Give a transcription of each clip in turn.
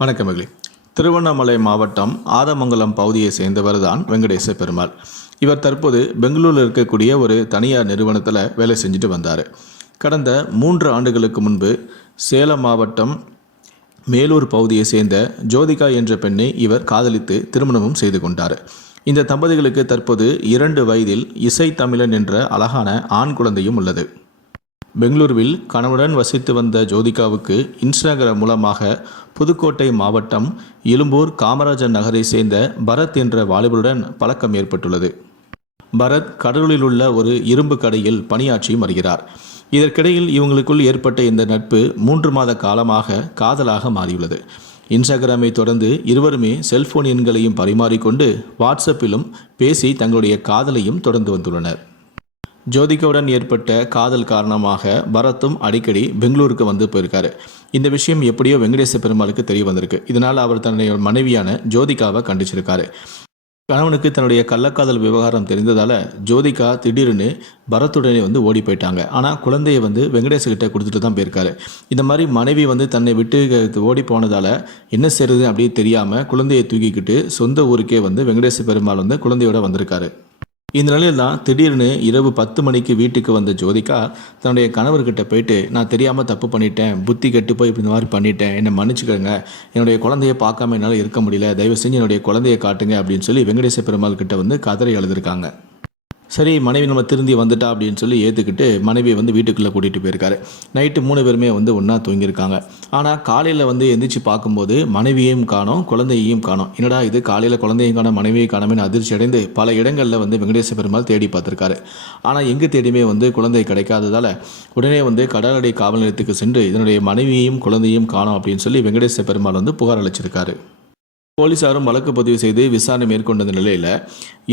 வணக்கம் மகளி. திருவண்ணாமலை மாவட்டம் ஆதமங்கலம் பகுதியை சேர்ந்தவர் தான் வெங்கடேச பெருமாள். இவர் தற்போது பெங்களூரில் இருக்கக்கூடிய ஒரு தனியார் நிறுவனத்தில் வேலை செஞ்சுட்டு வந்தார். கடந்த மூன்று ஆண்டுகளுக்கு முன்பு சேலம் மாவட்டம் மேலூர் பகுதியை சேர்ந்த ஜோதிகா என்ற பெண்ணை இவர் காதலித்து திருமணமும் செய்து கொண்டார். இந்த தம்பதிகளுக்கு தற்போது இரண்டு வயதில் இசை தமிழன் என்ற அழகான ஆண் குழந்தையும் உள்ளது. பெங்களூருவில் கணவனுடன் வசித்து வந்த ஜோதிகாவுக்கு இன்ஸ்டாகிராம் மூலமாக புதுக்கோட்டை மாவட்டம் எழும்பூர் காமராஜர் நகரை சேர்ந்த பரத் என்ற வாலிபருடன் பழக்கம் ஏற்பட்டுள்ளது. பரத் கடலூரில் உள்ள ஒரு இரும்பு கடையில் பணியாற்றியும் வருகிறார். இதற்கிடையில் இவங்களுக்குள் ஏற்பட்ட இந்த நட்பு மூன்று மாத காலமாக காதலாக மாறியுள்ளது. இன்ஸ்டாகிராமை தொடர்ந்து இருவருமே செல்போன் எண்களையும் பரிமாறிக்கொண்டு வாட்ஸ்அப்பிலும் பேசி தங்களுடைய காதலையும் தொடர்ந்து வந்துள்ளனர். ஜோதிகாவுடன் ஏற்பட்ட காதல் காரணமாக பரத்தும் அடிக்கடி பெங்களூருக்கு வந்து போயிருக்காரு. இந்த விஷயம் எப்படியோ வெங்கடேச பெருமாளுக்கு தெரிய வந்திருக்கு. இதனால் அவர் தன்னுடைய மனைவியான ஜோதிகாவை கண்டிச்சிருக்காரு. கணவனுக்கு தன்னுடைய கள்ளக்காதல் விவகாரம் தெரிந்ததால் ஜோதிகா திடீர்னு பரத்துடனே வந்து ஓடி போயிட்டாங்க. ஆனால் குழந்தையை வந்து வெங்கடேச கிட்ட கொடுத்துட்டு தான் போயிருக்காரு. இந்த மாதிரி மனைவி வந்து தன்னை விட்டு ஓடி போனதால் என்ன செய்யறது அப்படின்னு தெரியாமல் குழந்தையை தூக்கிக்கிட்டு சொந்த ஊருக்கே வந்து வெங்கடேச பெருமாள் வந்து குழந்தையோட வந்திருக்காரு. இந்த நிலையில் தான் திடீர்னு இரவு பத்து மணிக்கு வீட்டுக்கு வந்த ஜோதிகா தன்னுடைய கணவர்கிட்ட போயிட்டு நான் தெரியாமல் தப்பு பண்ணிட்டேன் புத்தி கெட்டு போய் இப்படி இந்த மாதிரி பண்ணிட்டேன் என்னை மன்னிச்சுக்கோங்க என்னுடைய குழந்தைய பார்க்காம என்னால் இருக்க முடியல தயவு செஞ்சு என்னுடைய குழந்தைய காட்டுங்க அப்படின்னு சொல்லி வெங்கடேச பெருமாள் கிட்ட வந்து கதறை எழுதியிருக்காங்க சரி மனைவி நம்ம திருந்தி வந்துட்டா அப்படின்னு சொல்லி ஏற்றுக்கிட்டு மனைவியை வந்து வீட்டுக்குள்ளே கூட்டிகிட்டு போயிருக்காரு. நைட்டு மூணு பேருமே வந்து ஒன்றா தூங்கியிருக்காங்க. ஆனால் காலையில் வந்து எந்திரிச்சு பார்க்கும்போது மனைவியையும் காணோம் குழந்தையையும் காணோம். என்னடா இது காலையில் குழந்தையும் காணோம் மனைவியை காணோம்னு அதிர்ச்சி அடைந்து பல இடங்களில் வந்து வெங்கடேச பெருமாள் தேடி பார்த்துருக்காரு. ஆனால் எங்கே தேடியுமே வந்து குழந்தை கிடைக்காததால் உடனே வந்து கடலடை காவல் நிலையத்துக்கு சென்று இதனுடைய மனைவியையும் குழந்தையும் காணோம் அப்படின்னு சொல்லி வெங்கடேச பெருமாள் வந்து புகார் அளிச்சிருக்காரு. போலீசாரும் வழக்கு பதிவு செய்து விசாரணை மேற்கொண்ட நிலையில்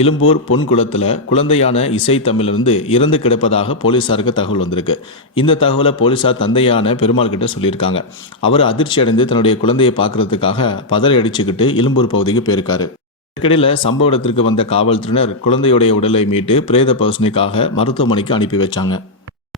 இலும்பூர் பொன்குளத்தில் குழந்தையான இசை தமிழிலிருந்து இறந்து கிடப்பதாக போலீசாருக்கு தகவல் வந்திருக்கு. இந்த தகவலை போலீசார் தந்தையான பெருமாள் கிட்ட சொல்லியிருக்காங்க. அவர் அதிர்ச்சி அடைந்து தன்னுடைய குழந்தையை பார்க்கறதுக்காக பதறி அடிச்சுக்கிட்டு இலும்பூர் பகுதிக்கு போயிருக்காரு. இதற்கிடையில் சம்பவ இடத்திற்கு வந்த காவல்துறையினர் குழந்தையுடைய உடலை மீட்டு பிரேத பரிசோதனைக்காக மருத்துவமனைக்கு அனுப்பி வச்சாங்க.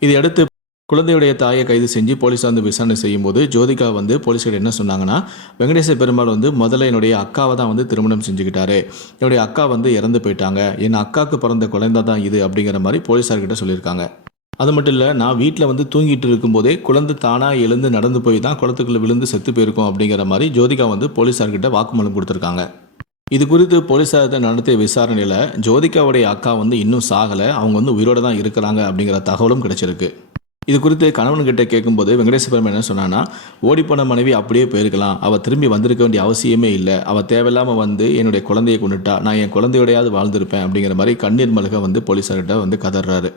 இதையடுத்து குழந்தையுடைய தாயை கைது செஞ்சு போலீஸார் வந்து விசாரணை செய்யும்போது ஜோதிகா வந்து போலீஸ்கிட்ட என்ன சொன்னாங்கன்னா வெங்கடேச பெருமாள் வந்து முதல்ல என்னுடைய அக்காவை தான் வந்து திருமணம் செஞ்சுக்கிட்டாரு. என்னுடைய அக்கா வந்து இறந்து போயிட்டாங்க. என் அக்காவுக்கு பிறந்த குழந்தை தான் இது அப்படிங்கிற மாதிரி போலீஸார்கிட்ட சொல்லியிருக்காங்க. அது மட்டும் இல்லை நான் வீட்டில் வந்து தூங்கிட்டு இருக்கும்போதே குழந்தை தானாக எழுந்து நடந்து போய் தான் குளத்துக்குள்ளே விழுந்து செத்து போயிருக்கோம் அப்படிங்கிற மாதிரி ஜோதிகா வந்து போலீஸார்கிட்ட வாக்குமூலம் கொடுத்துருக்காங்க. இது குறித்து போலீஸார் நடத்திய விசாரணையில் ஜோதிகாவுடைய அக்கா வந்து இன்னும் சாகலை. அவங்க வந்து உயிரோடு தான் இருக்கிறாங்க அப்படிங்கிற தகவலும் கிடைச்சிருக்கு. இது குறித்து கணவன்கிட்ட கேட்கும்போது வெங்கடேச பெருமாள் என்ன சொன்னான்னா ஓடிப்போன மனைவி அப்படியே போயிருக்கலாம். அவள் திரும்பி வந்திருக்க வேண்டிய அவசியமே இல்லை. அவள் தேவையில்லாமல் வந்து என்னுடைய குழந்தையை கொண்டுட்டா நான் என் குழந்தையோடையாவது வாழ்ந்திருப்பேன். அப்படிங்கிற மாதிரி கண்ணீர் மல்க வந்து போலீஸார்கிட்ட வந்து கதறாரு.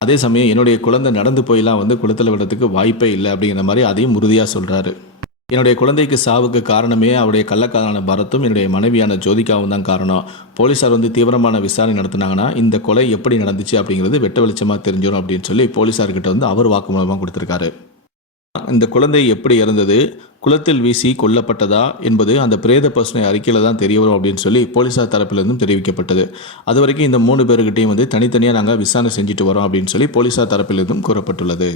அதே சமயம் என்னுடைய குழந்தை நடந்து போயெல்லாம் வந்து குளத்தில் விடுறதுக்கு வாய்ப்பே இல்லை அப்படிங்கிற மாதிரி அதையும் உறுதியாக சொல்கிறாரு என்னுடைய குழந்தைக்கு சாவுக்கு காரணமே அவருடைய கள்ளக்காரனான பரத்தும் என்னுடைய மனைவியான ஜோதிகாவும் தான் காரணம். போலீஸார் வந்து தீவிரமான விசாரணை நடத்தினாங்கன்னா இந்த கொலை எப்படி நடந்துச்சு அப்படிங்கிறது வெட்ட வெளிச்சமாக தெரிஞ்சிடும் அப்படின்னு சொல்லி போலீஸார்கிட்ட வந்து அவர் வாக்குமூலமாக கொடுத்துருக்காரு. இந்த குழந்தை எப்படி இறந்தது குளத்தில் வீசி கொல்லப்பட்டதா என்பது அந்த பிரேத பசுனை அறிக்கையில் தான் தெரிய வரும் அப்படின்னு சொல்லி போலீஸார் தரப்பிலிருந்தும் தெரிவிக்கப்பட்டது. அது வரைக்கும் இந்த மூணு பேர்கிட்டையும் வந்து தனித்தனியாக நாங்கள் விசாரணை செஞ்சுட்டு வரோம் அப்படின்னு சொல்லி போலீஸார் தரப்பிலிருந்தும் கூறப்பட்டுள்ளது.